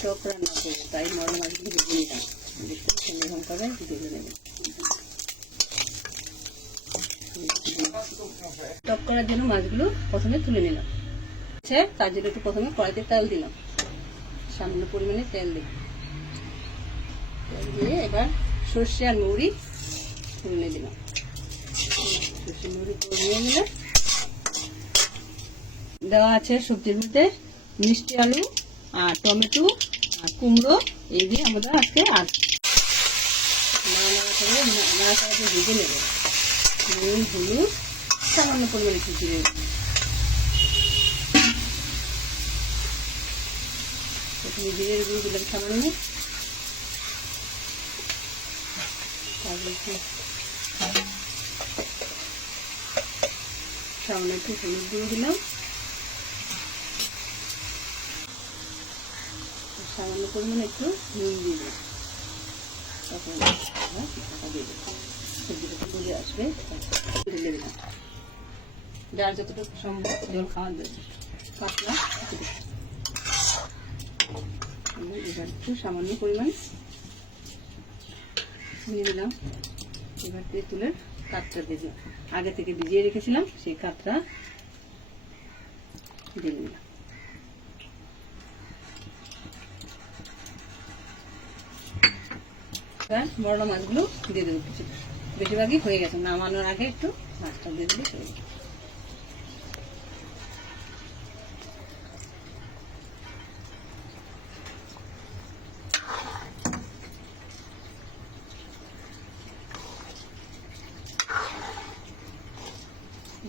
টক রান্না করব তাই মরলা মাছগুলো ভেজে নিলাম দেখতে ভেজে নেবেন টক করার জন্য মাছগুলো প্রথমে তুলে নিলাম। আচ্ছা তার জন্য একটু প্রথমে কড়াইতে তেল দিলাম। সামান্য পরিমাণে তেল দিই তেল দিয়ে এবার সর্ষে আর মৌরি তুলে দিলাম সর্ষে মৌরি নিয়ে গেলে দেওয়া আছে সবজির মধ্যে মিষ্টি আলু আর টমেটো আর কুমড়ো, এই দিয়ে আমরা আজকে আর করে ভেজে নেব। নুন, হলুদ, সামান্য পরিমাণে একটু জিরে। প্রথমে সামান্য। তারপরে একটু একটু হলুদ গুঁড়ো দিলাম। সামান্য পরিমাণে একটু নুন দিয়ে দিলাম তখন দিয়ে দেবো সবজিটা গলে আসবে। ঢেলে যার যতটুকু সম্ভব জল খাওয়া দেবে পাতলা। এবার একটু সামান্য পরিমাণ নিয়ে দিলাম এবার তেঁতুলের কাঠটা দিয়ে দিলাম। আগে থেকে ভিজিয়ে রেখেছিলাম, সেই কাঠটা দিয়ে দিলাম। বড় মাছগুলো দিয়ে দেবো কিছু। বেশিরভাগই হয়ে গেছে, নামানোর আগে একটু মাছটা দিয়ে দিলে হয়ে যাবে।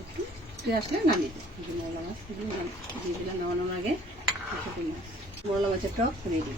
একটু আসলে নামিয়ে যে মরলা মাছ দিয়ে দিলাম, নামানোর আগে মাছ। মরলা মাছের টক রেডি।